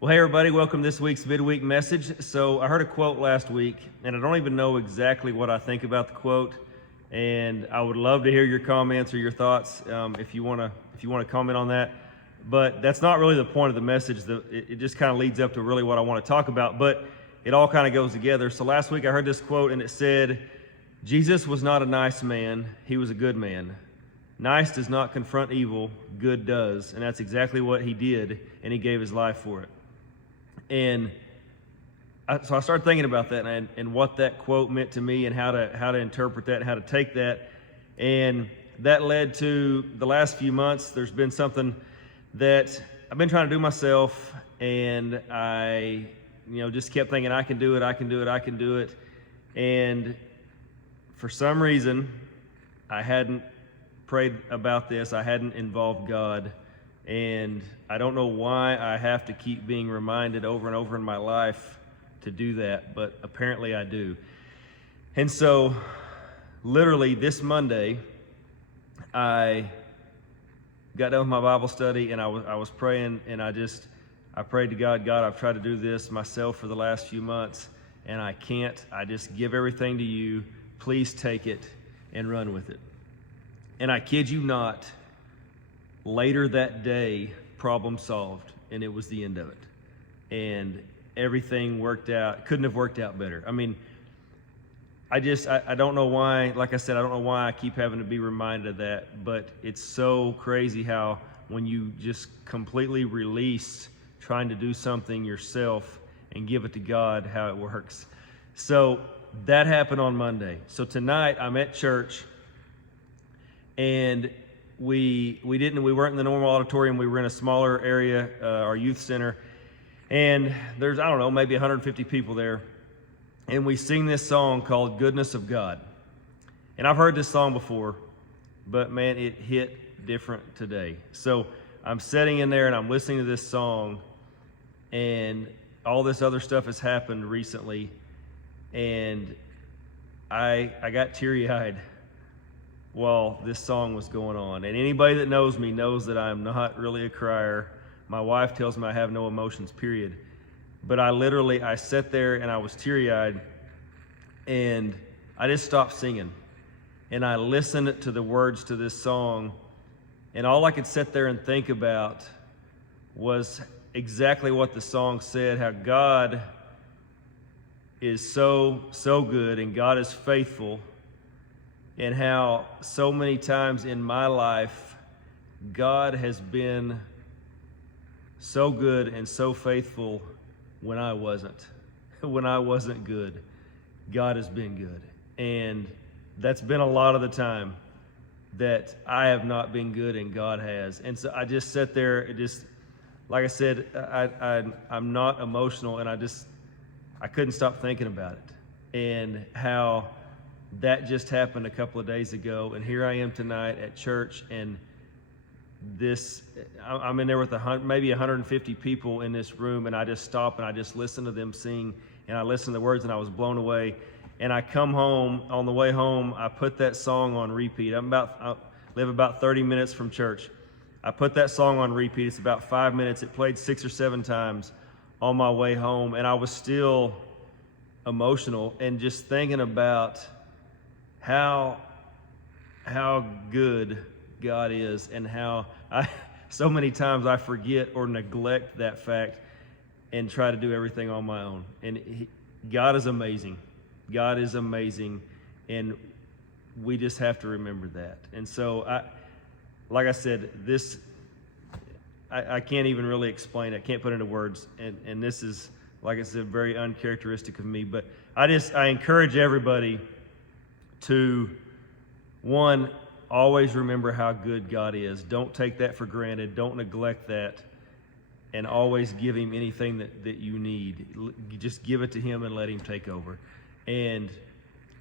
Well, hey everybody, welcome to this week's midweek message. So I heard a quote last week, and I don't even know exactly what I think about the quote, and I would love to hear your comments or your thoughts if you want to comment on that. But that's not really the point of the message. It just kind of leads up to really what I want to talk about, but it all kind of goes together. So last week I heard this quote, and it said, "Jesus was not a nice man, he was a good man. Nice does not confront evil, good does." And that's exactly what he did, and he gave his life for it. And so I started thinking about that and what that quote meant to me and how to interpret that and how to take that. And that led to the last few months. There's been something that I've been trying to do myself, and I just kept thinking, I can do it, I can do it, I can do it. And for some reason, I hadn't prayed about this. I hadn't involved God. And I don't know why I have to keep being reminded over and over in my life to do that, but apparently I do. And so, literally this Monday, I got done with my Bible study, and I was praying, and I prayed to God, I've tried to do this myself for the last few months, and I can't. I just give everything to you. Please take it and run with it. And I kid you not, later that day, problem solved, and it was the end of it. And everything worked out. Couldn't have worked out better. I mean, I don't know why, like I said, I don't know why I keep having to be reminded of that, but it's so crazy how when you just completely release trying to do something yourself and give it to God, how it works. So that happened on Monday. So tonight I'm at church, and we weren't in the normal auditorium. We were in a smaller area, our youth center, and there's, I don't know, maybe 150 people there, and we sing this song called "Goodness of God." And I've heard this song before, but man, it hit different today. So I'm sitting in there and I'm listening to this song, and all this other stuff has happened recently, and I got teary-eyed while this song was going on. And anybody that knows me knows that I'm not really a crier. My wife tells me I have no emotions, period. But I sat there and I was teary-eyed, and I just stopped singing. And I listened to the words to this song, and all I could sit there and think about was exactly what the song said, how God is so good and God is faithful, and how so many times in my life, God has been so good and so faithful when I wasn't. When I wasn't good, God has been good. And that's been a lot of the time that I have not been good and God has. And so I just sat there, like I said, I'm not emotional, and I couldn't stop thinking about it. And how that just happened a couple of days ago, and here I am tonight at church, and I'm in there with maybe 150 people in this room, and I just stop and I just listen to them sing, and I listen to the words, and I was blown away. And I come home, on the way home, I put that song on repeat. I live about 30 minutes from church. I put that song on repeat. It's about 5 minutes. It played 6 or 7 times on my way home, and I was still emotional and just thinking about how good God is, and how so many times I forget or neglect that fact and try to do everything on my own. And God is amazing. God is amazing, and we just have to remember that. And so, like I said, I can't even really explain it. I can't put it into words, and this is, like I said, very uncharacteristic of me. But I encourage everybody to, one, always remember how good God is. Don't take that for granted. Don't neglect that. And always give Him anything that you need. You just give it to Him and let Him take over. And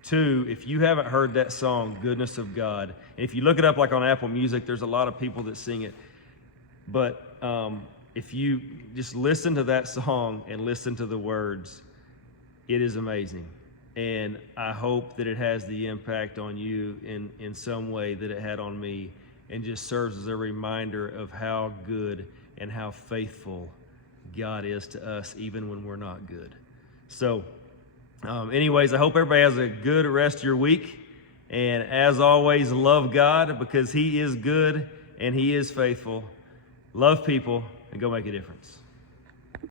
two, if you haven't heard that song, "Goodness of God," and if you look it up like on Apple Music, there's a lot of people that sing it. But if you just listen to that song and listen to the words, it is amazing. And I hope that it has the impact on you in some way that it had on me, and just serves as a reminder of how good and how faithful God is to us, even when we're not good. So, anyways, I hope everybody has a good rest of your week. And as always, love God because He is good and He is faithful. Love people and go make a difference.